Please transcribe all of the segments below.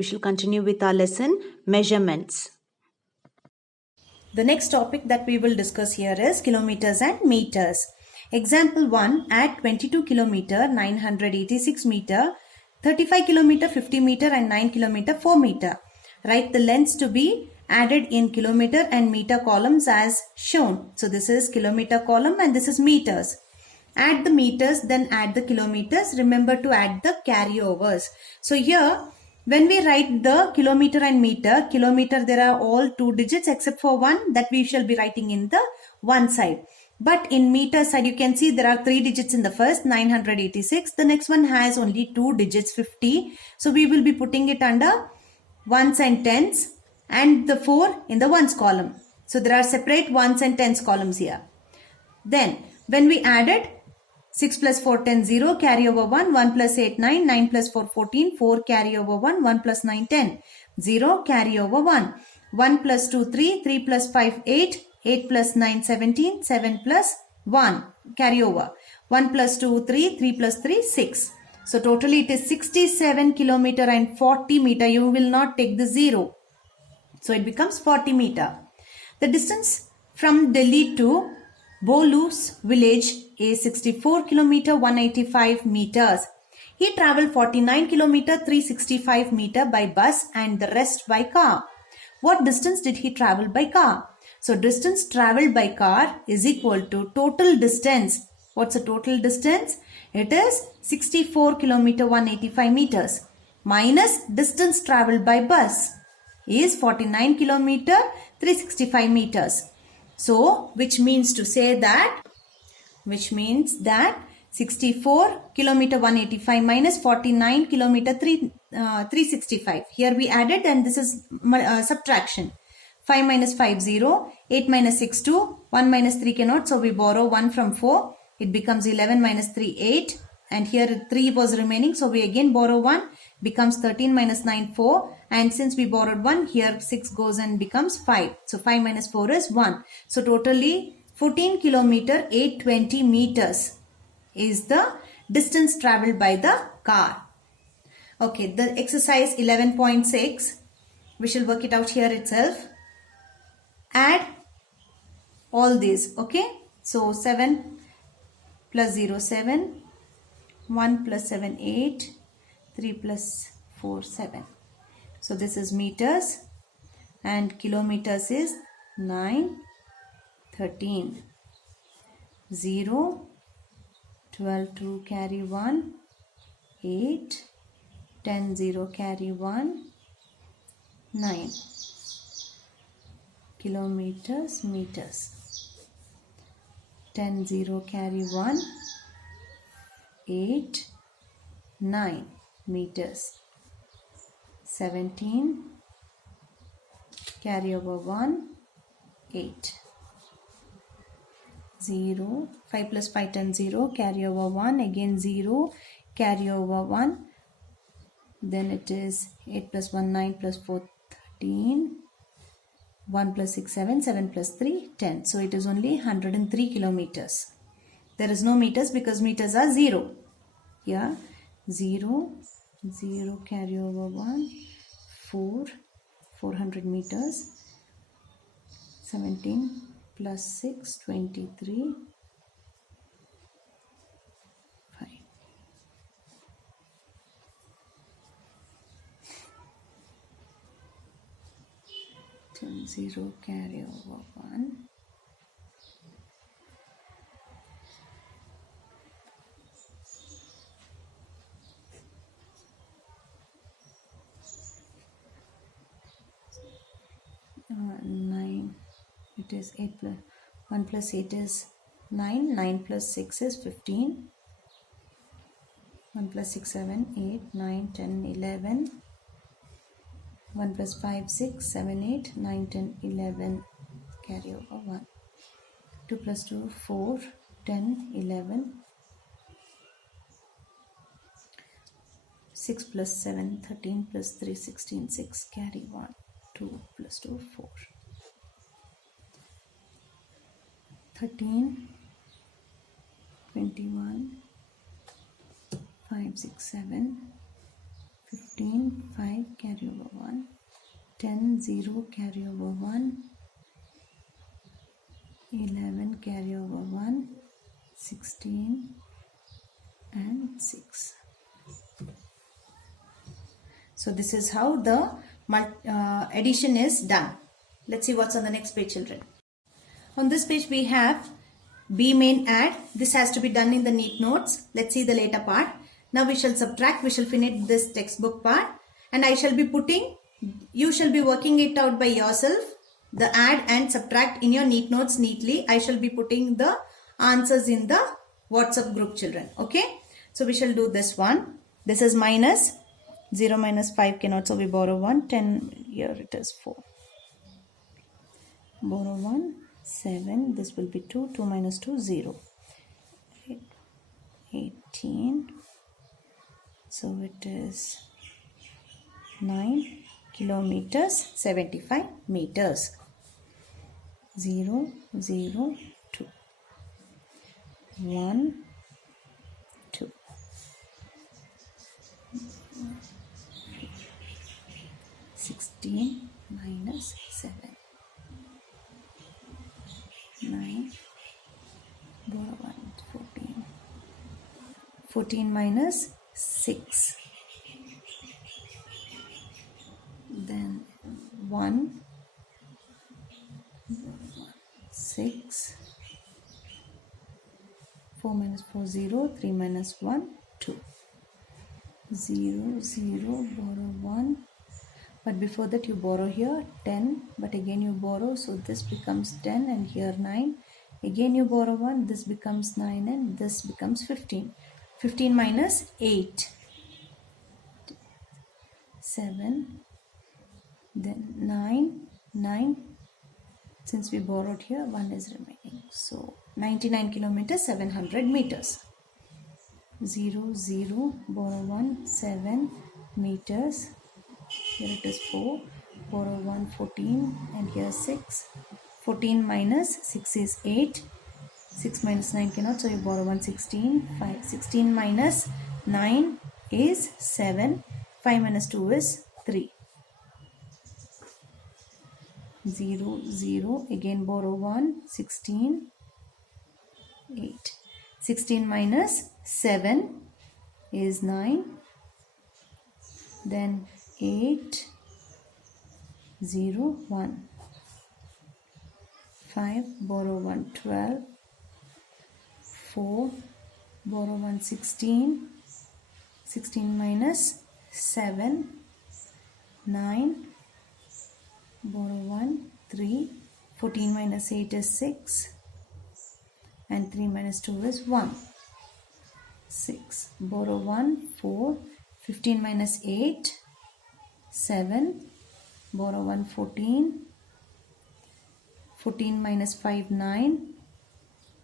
We shall continue with our lesson, measurements. The next topic that we will discuss here is kilometers and meters. Example 1, add 22 kilometer, 986 meter, 35 kilometer, 50 meter and 9 kilometer, 4 meter. Write the lengths to be added in kilometer and meter columns as shown. So this is kilometer column and this is meters. Add the meters, then add the kilometers. Remember to add the carryovers. So here, when we write the kilometer and meter, kilometer there are all 2 digits except for one that we shall be writing in the one side. But in meter side, you can see there are 3 digits in the first, 986. The next one has only 2 digits, 50. So we will be putting it under ones and tens and the 4 in the ones column. So there are separate ones and tens columns here. Then when we added 6 plus 4, 10, 0, carry over 1, 1 plus 8, 9, 9 plus 4, 14, 4, carry over 1, 1 plus 9, 10, 0, carry over 1, 1 plus 2, 3, 3 plus 5, 8, 8 plus 9, 17, 7 plus 1, carry over, 1 plus 2, 3, 3 plus 3, 6. So totally it is 67 kilometer and 40 meter. You will not take the 0. So it becomes 40 meter. The distance from Delhi to Bolus village is 64 kilometer 185 meters. He travelled 49 kilometer 365 meter by bus and the rest by car. What distance did he travel by car? So distance travelled by car is equal to total distance. What's the total distance? It is 64 kilometer 185 meters minus distance travelled by bus is 49 kilometer 365 meters. So, which means that 64 kilometer 185 minus 49 kilometer 365. Here we added and this is subtraction. 5 minus 5, 0. 8 minus 6, 2. 1 minus 3 cannot. So, we borrow 1 from 4. It becomes 11 minus 3, 8. And here 3 was remaining. So, we again borrow 1. Becomes 13 minus 9, 4. And since we borrowed 1, here 6 goes and becomes 5. So, 5 minus 4 is 1. So, totally 14 kilometer 820 meters is the distance travelled by the car. Okay, the exercise 11.6. We shall work it out here itself. Add all these. Okay. So, 7 plus 0, 7. 1 plus 7, 8. 3 plus 4, 7. So this is meters and kilometers is 9, 13, 0, 12, 2 carry 1, 8, 10, 0 carry 1, 9. Kilometers, meters. 10, 0 carry 1, 8, 9 meters. 17 carry over 1, 8. 0, 5 plus 5, 10, 0, carry over 1, again 0, carry over 1. Then it is 8 plus 1, 9 plus 4, 13. 1 plus 6, 7, 7 plus 3, 10. So it is only 103 kilometers. There is no meters because meters are 0. Here 0, 0 carry over 1, 4, 400 meters, 17 plus 6, 23, 5. 10, 0 carry over 1. It is 8 plus 1 plus 8 is 9. 9 plus 6 is 15. 1 plus 6, 7, 8, 9, 10, 11. 1 plus 5, 6, 7, 8, 9, 10, 11. Carry over 1. 2 plus 2, 4, 10, 11. 6 plus 7, 13 plus 3, 16, 6. Carry 1. 2 plus 2, 4. 13, 21, 5, 6, 7, 15, 5, carry over 10, 0, carry over 1, 11, carry over 1, 16 and 6. So this is how the addition is done. Let's see what's on the next page, children. On this page we have B main add. This has to be done in the neat notes. Let's see the later part. Now we shall subtract. We shall finish this textbook part, and I shall be putting, you shall be working it out by yourself, the add and subtract in your neat notes neatly. I shall be putting the answers in the WhatsApp group, children. Okay. So we shall do this one. This is minus. 0 minus 5 cannot, so we borrow 1. 10, here it is 4. Borrow 1, 7. This will be 2. 2 minus 2, 0. 18. So it is 9 kilometers, 75 meters. 0, 0, 2. 1, 2. 16 minus 7. 9. Borrow 1, 14. 14 minus 6. Then 1. 6. 4 minus 4, 0. 3 minus 1, 2. 0, 0, borrow 1. But before that you borrow here 10, but again you borrow, so this becomes 10 and here 9. Again you borrow 1, this becomes 9 and this becomes 15. 15 minus 8. 7. Then 9. 9. Since we borrowed here, 1 is remaining. So 99 kilometers, 700 meters. 0, 0, borrow 1, 7 meters. Here it is 4, borrow 1, 14, and here 6. 14 minus 6 is 8. 6 minus 9 cannot, so you borrow 1, 16. 5, 16 minus 9 is 7. 5 minus 2 is 3. 0, 0, again borrow 1, 16, 8. 16 minus 7 is 9. Then 8, 0, 1. 5, borrow 1, 12. 4, borrow 1, 16. 16 minus 7, 9. Borrow 1, 3. 14 minus 8 is 6. And 3 minus 2 is 1. 6. Borrow 1, 4. 15 minus 8, 7. Borrow 1, 14. 14 minus 5, 9.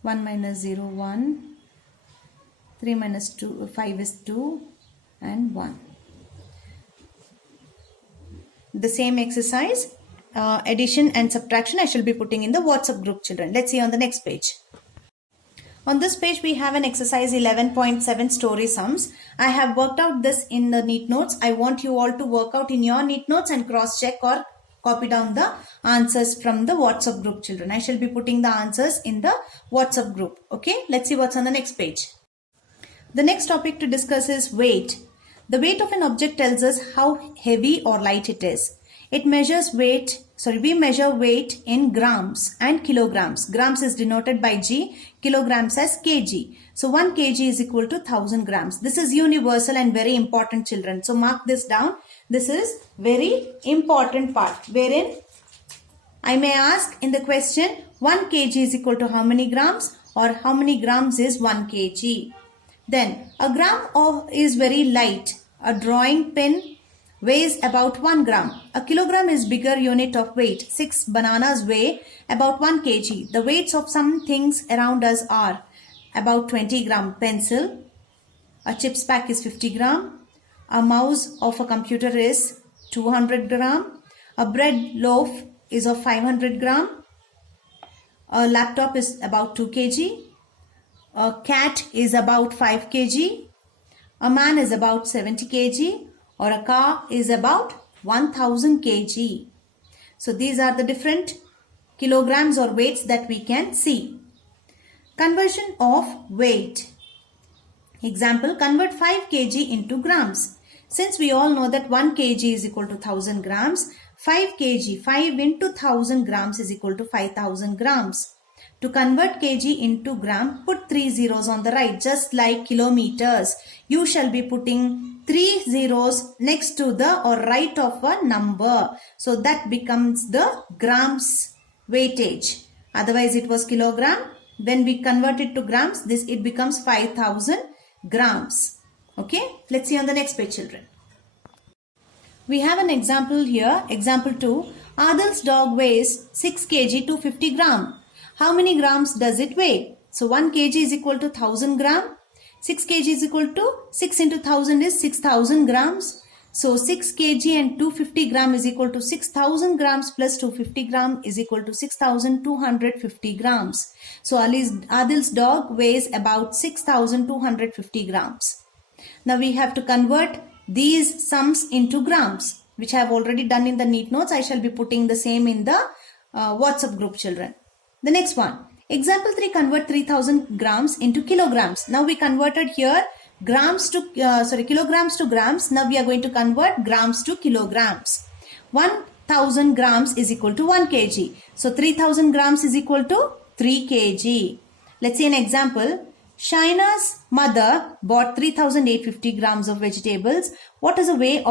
1 minus 0, 1. 3 minus 2, 5 is 2. And 1. The same exercise, addition and subtraction, I shall be putting in the WhatsApp group, children. Let's see on the next page. On this page, we have an exercise 11.7 story sums. I have worked out this in the neat notes. I want you all to work out in your neat notes and cross-check or copy down the answers from the WhatsApp group, children. I shall be putting the answers in the WhatsApp group. Okay, let's see what's on the next page. The next topic to discuss is weight. The weight of an object tells us how heavy or light it is. It measures weight, we measure weight in grams and kilograms. Grams is denoted by G, kilograms as kg. So 1 kg is equal to 1000 grams. This is universal and very important, children. So mark this down. This is very important part wherein I may ask in the question 1 kg is equal to how many grams or how many grams is 1 kg. Then a gram is very light. A drawing pen weighs about 1 gram. A kilogram is bigger unit of weight. 6 bananas weigh about 1 kg. The weights of some things around us are about 20 gram pencil. A chips pack is 50 gram. A mouse of a computer is 200 gram. A bread loaf is of 500 gram. A laptop is about 2 kg. A cat is about 5 kg. A man is about 70 kg. Or a car is about 1000 kg. So these are the different kilograms or weights that we can see. Conversion of weight. Example, convert 5 kg into grams. Since we all know that 1 kg is equal to 1000 grams, 5 kg, 5 into 1000 grams is equal to 5000 grams. To convert kg into gram, put 3 zeros on the right, just like kilometers. You shall be putting 3 zeros next to the or right of a number. So that becomes the grams weightage. Otherwise it was kilogram. When we convert it to grams, it becomes 5000 grams. Okay, let's see on the next page, children. We have an example here. Example 2. Adil's dog weighs 6 kg to 50 gram. How many grams does it weigh? So 1 kg is equal to 1000 gram. 6 kg is equal to 6 into 1000 is 6000 grams. So 6 kg and 250 gram is equal to 6000 grams plus 250 gram is equal to 6250 grams. So Adil's dog weighs about 6250 grams. Now we have to convert these sums into grams, which I have already done in the neat notes. I shall be putting the same in the WhatsApp group, children. The next one. Example 3, convert 3000 grams into kilograms. Now we converted here kilograms to grams. Now we are going to convert grams to kilograms. 1000 grams is equal to 1 kg. So 3000 grams is equal to 3 kg. Let's see an example. Shaina's mother bought 3850 grams of vegetables. What is the weight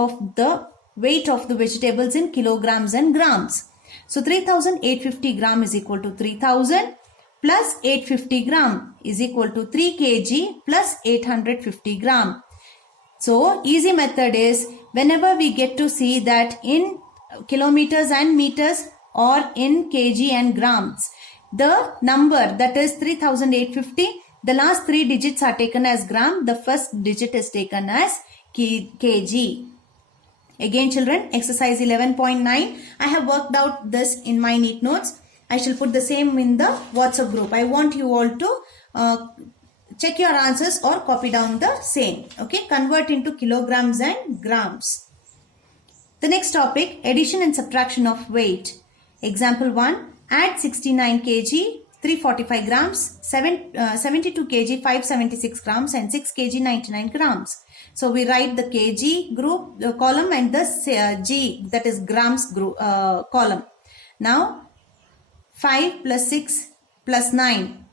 of the vegetables in kilograms and grams? So 3850 gram is equal to 3000 plus 850 gram is equal to 3 kg plus 850 gram. So easy method is, whenever we get to see that in kilometers and meters or in kg and grams, the number that is 3850, the last 3 digits are taken as gram, the first digit is taken as kg. Again, children, exercise 11.9. I have worked out this in my neat notes. I shall put the same in the WhatsApp group. I want you all to check your answers or copy down the same. Okay, convert into kilograms and grams. The next topic, addition and subtraction of weight. Example 1, add 69 kg, 345 grams, 72 kg, 576 grams and 6 kg, 99 grams. So we write the kg group column and the g, that is grams group column. Now 5 plus 6 plus 9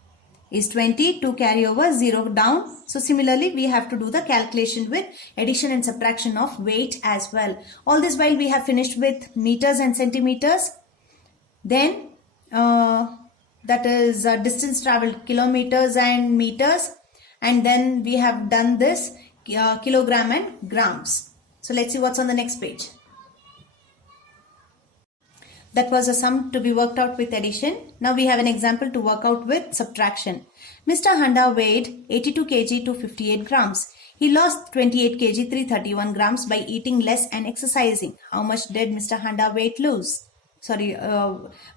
is 20, 2 carry over, 0 down. So similarly we have to do the calculation with addition and subtraction of weight as well. All this while we have finished with meters and centimeters. Then that is distance traveled, kilometers and meters, and then we have done this kilogram and grams. So let's see what's on the next page. That was a sum to be worked out with addition. Now we have an example to work out with subtraction. Mr. Handa weighed 82 kg to 58 grams. He lost 28 kg 331 grams by eating less and exercising. How much did Mr. Handa weight lose?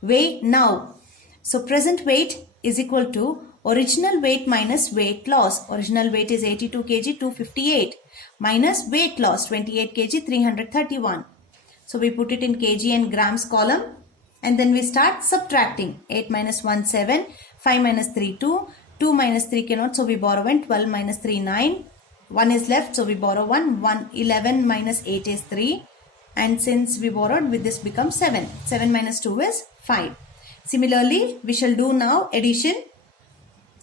Weight now. So present weight is equal to original weight minus weight loss. Original weight is 82 kg 258 minus weight loss 28 kg 331. So we put it in kg and grams column and then we start subtracting. 8 minus 1 7, 5 minus 3 2, 2 minus 3 cannot, so we borrow 1, 12 minus 3 9, 1 is left, so we borrow 1, 11 minus 8 is 3, and since we borrowed, with this becomes 7. 7 minus 2 is 5. Similarly, we shall do now addition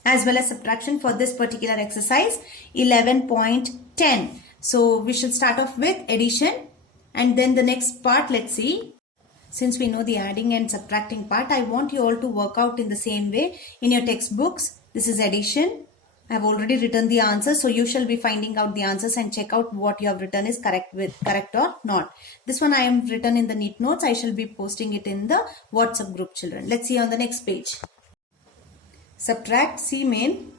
as well as subtraction for this particular exercise 11.10. So we should start off with addition, and then the next part, let's see. Since we know the adding and subtracting part, I want you all to work out in the same way in your textbooks. This is addition. I have already written the answers, so you shall be finding out the answers and check out what you have written is correct or not. This one I am written in the neat notes. I shall be posting it in the WhatsApp group, children. Let's see on the next page. Subtract, see main.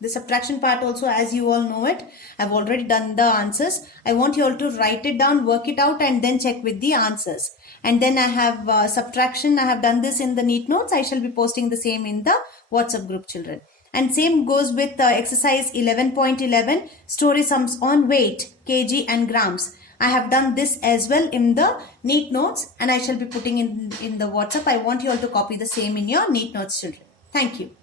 The subtraction part also, as you all know it, I've already done the answers. I want you all to write it down, work it out, and then check with the answers. And then I have subtraction. I have done this in the neat notes. I shall be posting the same in the WhatsApp group, children. And same goes with exercise 11.11, story sums on weight, kg and grams. I have done this as well in the NEET notes, and I shall be putting in the WhatsApp. I want you all to copy the same in your NEET notes, children. Thank you.